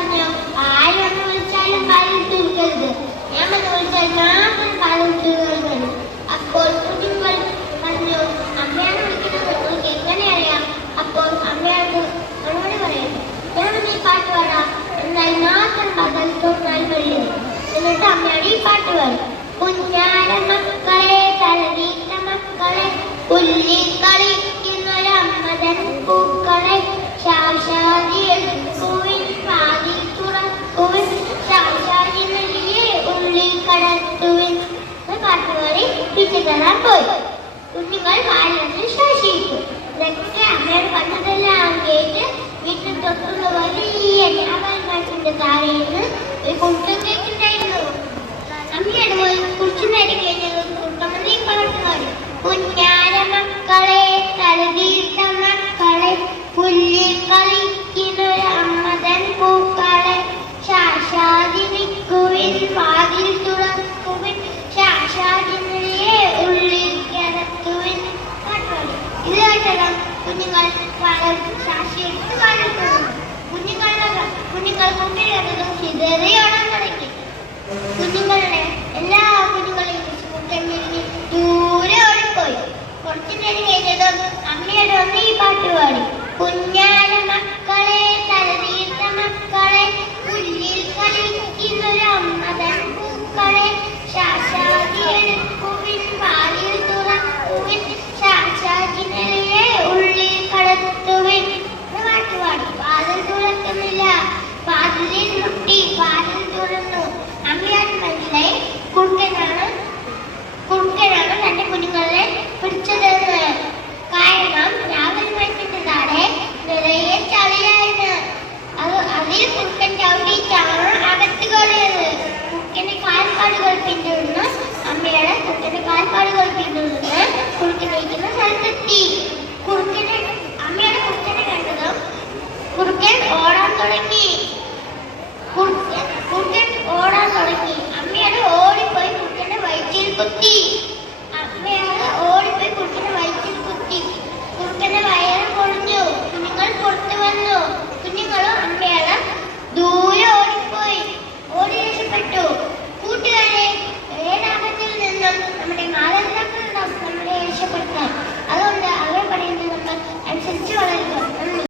പറഞ്ഞു, ആരൊന്ന് വിളിച്ചാലും പാലിട്ട് കൊടുക്കരുത്, ഞാൻ വന്ന് വിളിച്ചാൽ മാത്രം പാലിട്ട് കൊടുക്കണം. അപ്പോൾ കുഞ്ഞുങ്ങൾ പറഞ്ഞു, അമ്മയാണ് വിളിക്കുന്നത്, നിങ്ങൾക്ക് എങ്ങനെ അറിയാം? അപ്പോൾ അമ്മയോട് മറുപടി പറയും, ഞാൻ ഈ പാട്ട് പാടാം, എന്നാൽ മാത്രം പകൽത്തോന്നാൽ വെള്ളി. എന്നിട്ട് അമ്മയോട് ഈ പാട്ട് പാടും. കുഞ്ഞാര മക്കളെ തലനീട്ട മക്കളെ പുല്ലിൽ കളിക്കുന്നൊരമ്മതൻ പൂക്കളെ ശാശാദിയെടുക്കുവിൻ പാതി തുറക്കുവിൻ ശാശാദിയെ ഉള്ളിൽ കടത്തുവിൻ. പാട്ടുപാടി പിടിച്ചു തരാൻ പോയി. കുഞ്ഞുങ്ങൾ വായിലെന്ന് ശാസിക്കും. ഇതൊക്കെ അമ്മയോട് പറഞ്ഞതെല്ലാം കേട്ട് വീട്ടിൽ തൊട്ടുള്ള വലിയ ഞാവൽമാറ്റിന്റെ താഴെന്ന് ഒരു കൂട്ടം കേട്ടിട്ടുണ്ടായിരുന്നു. അമ്മയോട് പോയി കുറച്ചു നേരം കഴിഞ്ഞത് കൂട്ടമതി പാട്ടുപാടി. കുഞ്ഞാര മക്കളെ തലതീട്ട മക്കളെ പുല്ലിൽ കളിക്കുന്നൊരമ്മതൻ പൂക്കളെ ശാശാദിനിക്കുവിൻ വാതിൽ തുറക്കുവിൻ ശാശാദിനിയെ ഉള്ളിൽ കിടത്തുവിൻ. പാട്ടുപാടി. ഇത് കേട്ടതാണ് കുഞ്ഞുങ്ങൾ ശാശി എടുത്ത് പാടുന്നത്. കുഞ്ഞുങ്ങൾ കൂട്ടിലതും ചിതറിയോടാൻ തുടങ്ങി. കുഞ്ഞുങ്ങളുടെ എല്ലാ കുഞ്ഞുങ്ങളെയും മുട്ടമിരിഞ്ഞ് ദൂരെ ഓടിപ്പോയി. കുറച്ചു നേരം കഴിഞ്ഞതും അമ്മയോട് വന്ന് ഈ പാട്ട് പാടി. കുഞ്ഞാല മക്കളെ തലതീർത്ത മക്കളെ പുല്ലിൽ കളിക്കുന്നൊരമ്മതൻ പൂക്കളെ ശാശാദിയെടുക്കുവിൻ വാതിൽ തുറക്കുവിൻ ശാശാദിനിയെ ഉള്ളിൽ കടത്തുവിൻ. പാട്ട് പാടി. വാതിൽ തുറക്കുന്നില്ല. വാതിലിൽ മുട്ടി. വാതിൽ തുറന്നു. അമ്മയോട് മനസ്സിലായി കുറുക്കനാണ് തന്റെ കുഞ്ഞുങ്ങളെ പിടിച്ചതെന്ന്. കാരണം രാവിലെ താഴെ നിറയെ ചളിയായിരുന്നു. അതിൽ കുറുക്കൻ ചവിട്ടിയിട്ടാണ് അകത്ത് കയറിയത്. കുറുക്കന്റെ കാൽപ്പാടുകൾ പിന്തുടർന്ന് അമ്മയുടെ കുറുക്കന്റെ കാൽപ്പാടുകൾ പിന്തുടർന്ന് കുറുക്കനേക്കുന്ന സ്ഥലത്തെത്തി. അമ്മയുടെ കുറുക്കനെ കണ്ടതും കുറുക്കൻ ഓടാൻ തുടങ്ങി. അമ്മയോട് ഓടിപ്പോയി കുറുക്കന്റെ വയറ്റിൽ കുത്തി.